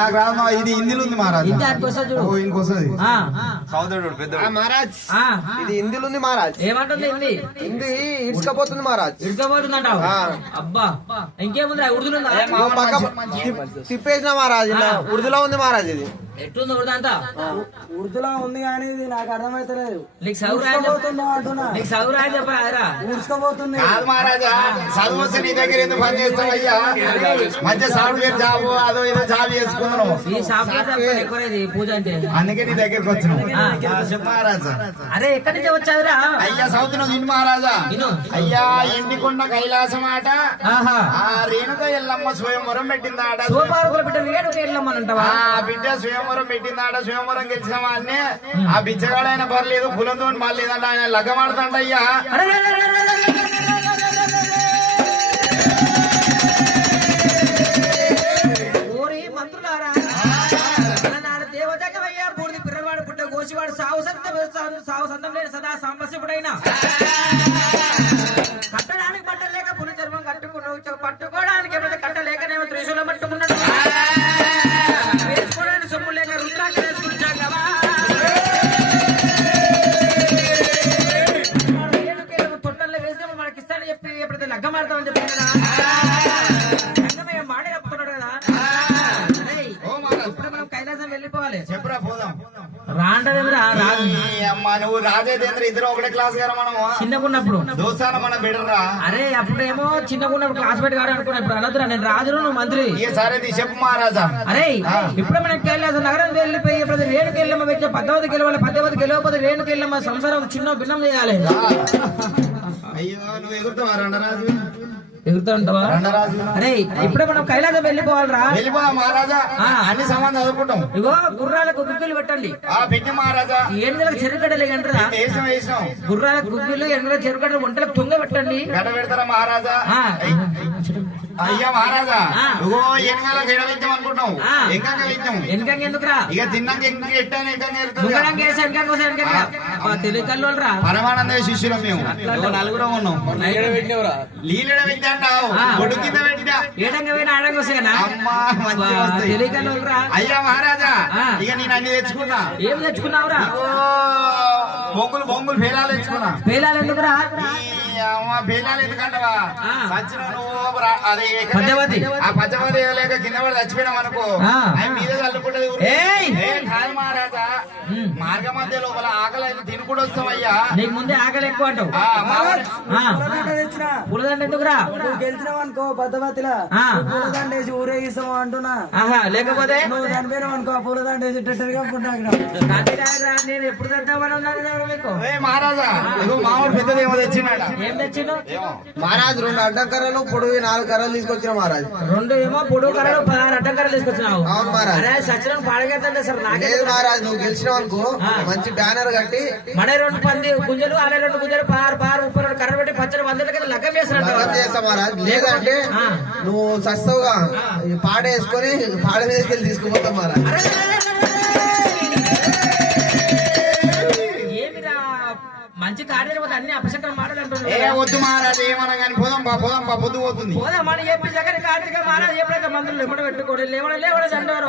నాకు రాదు, ఇది హిందీలో ఉంది మహారాజ్. ఇంకొస్తుంది మహారాజ్, ఇది హిందీలో ఉంది మహారాజ్. ఏమంటుంది హిందీ? హిందీ ఇడ్చుకపోతుంది మహారాజ్. ఇడ్చుకపోతుంది అంటావు? అబ్బా, ఇంకేముంది? ఉర్దూలో తిప్పేసిన మహారాజ్, ఉర్దూలో ఉంది మహారాజ్. ఇది ఎట్లుంది ఉర్దూ అంతా? ఉర్దూలో ఉంది కానీ ఇది నాకు అర్థమైతలేదు. నీకు సౌరా చెప్పరా? ఊడ్చుకోబోతుంది కాదు మహారాజా, చదువు వస్తే నీ దగ్గర ఎందుకు పని చేస్తావయ్యా? మంచి సాఫ్ట్వేర్ జాబ్ అదో ఏదో జాబ్ చేసుకున్నాను. ఈ సాఫ్ట్వేర్ ఎక్కువది పూజ అంటే, అందుకే నీ దగ్గరకు వచ్చినావు. చెప్పు మహారాజా. అరే ఎక్కడి నుంచి వచ్చావురా? అయ్యా సౌతున్నా విను మహారాజా. అయ్యా ఎండికొండ కైలాసం ఆట ఆ రేణుక ఎల్లమ్మ స్వయంవరం పెట్టిందాట. బిడ్డ రేణుక ఎల్లమ్మనంటావా? బిడ్డ స్వయంవరం పెట్టిందాట. స్వయంవరం గెలిచిన వాడిని ఆ బిచ్చగాడైనా పర్లేదు, కులంతో పర్లేదంట, ఆయన లగ్గమాడుతాంట. అయ్యా కోసివాడు సావు సంతం లేని సదా సాంబశివుడైనా కట్టడానికి బట్ట లేక పులి చర్మం కట్టుకున్నావు, పట్టుకోవడానికి ఏమైనా కట్ట లేకనేమో త్రిశూలం పట్టుకున్నాడు, వేసుకోవడానికి సొమ్ము లేక రుద్రాక్ష వేసుకుంటాం కదా. తొట్టల్లో వేసినామో మనకి ఇస్తానని చెప్పి ఎప్పుడైతే లగ్గం ఆడతామని చెప్పి కదా, లగ్గమయ్య మాట చెప్తున్నాడు కదా. ఇప్పుడు మనం కైలాసం వెళ్ళిపోవాలి. చెప్పురా పోదాం. రాంటదేమిరా? నువ్వు రాజేంద్ర ఇద్దరు ఒకటే క్లాస్ గారా? మనం చిన్నకున్నప్పుడు దోస్తాన మనం బెడరా. అరే అప్పుడేమో చిన్నకున్నప్పుడు క్లాస్ పెట్టి కాదు అనుకున్నా. ఇప్పుడు అనదురా, నేను రాజును, నువ్వు మంత్రి. సరే చెప్పు మహారాజా. అరే ఇప్పుడే మనకి వెళ్ళాలి, నగరం వెళ్ళిపోయి ఇప్పుడు రేణుకి వెళ్ళమ్మ వచ్చే పద్దవతి గెలవాలి. పద్దవతి గెలవకపోతే రేణుకి వెళ్ళమ్మ సంసారం చిన్న భిన్నం చేయాలి. అయ్యో నువ్వు ఎగురుతావా రండరాజు? ఎగురుతా ఉంటావా? అరే ఇప్పుడే మనం కైలాసం వెళ్ళిపోవాలరా. వెళ్ళిపోదాం మహారాజా. అన్ని సామాన్ చదువుకుంటాం. ఇగో గుర్రాలకు గుగ్గిలు పెట్టండి. పెట్టి మహారాజా. ఏనుగులకు చెరుగడ్డలు అంటారా? గుర్రాలకు గుగ్గిలు, ఏనుగులకు చెరుగడ్డలు, వంటలకు తుంగ పెట్టండి. గడ్డ పెడతారా మహారాజా? అయ్యా మహారాజా, ఇగో ఎనగాలకు ఎడవిద్దాం అనుకుంటాం. ఎంకంగా విద్దాం. వెనకంగా ఎందుకురా? ఇక తిన్నాక ఎట్టాను తెలియకల్లోరా. పరమానంద శిష్యులం మేము, నలుగురం ఉన్నాం. లీలెడ విద్య అంటావు, ఒడ్డు కింద పెట్టినా ఏడంగా పోయినా ఆడంగా వస్తాయనా? తెలియకల్లోరా. అయ్యా మహారాజా, ఇక నేను అన్ని తెచ్చుకున్నా. ఏం తెచ్చుకున్నావురా? బొంగులు బొంగులు పేలాలు తెచ్చుకున్నా. పేలాలు ఎందుకురా? పేలాలు ఎందుకంటావా? పద్మావతి ఆ పద్మావతి లేక కింద పడి చచ్చిపోయినాం అనుకో, ఆయన మీద చల్లుకుంటది. కాదు మహారాజా, మార్గ మధ్య లోపల ఆకలి అయితే తిని కూడా వస్తామయ్యా. నీకు ముందే ఆకలి ఎక్కువ అంటావు. పులదండ ఎందుకురా? గెలిచినావు అనుకో పద్దవతిలా పూలదండ వేసి ఊరేగిస్తాము అంటున్నా. లేకపోతే నువ్వు చనిపోయినావు అనుకో పూలదండ వేసి టెట్టరిగా నేను ఎప్పుడు తెద్దామని ఉన్నాను మీకు. మహారాజా మామూలు పెద్దదేమో తెచ్చినాడు. ఏం తెచ్చిన మహారాజ్? 2 అడ్డంకర్రలు, పొడుగు 4 కర్రలు తీసుకొచ్చిన మహారాజ్. 2 ఏమో పొడుగు కర్రలు, 16 అడ్డంకర్రలు తీసుకొచ్చినావు. అవును మహారాజ్. సచిన పాడగేద్దంటే సార్ నాకే మహారాజ్. నువ్వు గెలిచినావు అనుకో మంచి బ్యానర్ కట్టి మడే 2 పంది గుంజలు, ఆలే 2 గుంజలు, 32 కర్ర పెట్టి పచ్చడి వందల కింద లగ్గం చేస్తా మహారాజ్. లేదంటే నువ్వు సస్తవుగా పాడ వేసుకొని పాడ మీదకి వెళ్ళి తీసుకుపోతాం మహారాజ్. మంచి కార్యం అన్ని అపశకరం మాట్లాడుతున్నాడు. వద్దు మహారాజ్, ఏమన్నా కానీ పోదాం పోదాం పొద్దు పోతుంది. పోదామని చెప్పి దగ్గర కార్తీక మహారాజ్ ఎప్పుడైతే మంత్రులు ఎమ్మడ పెట్టుకోడు లేవడం అంటారు.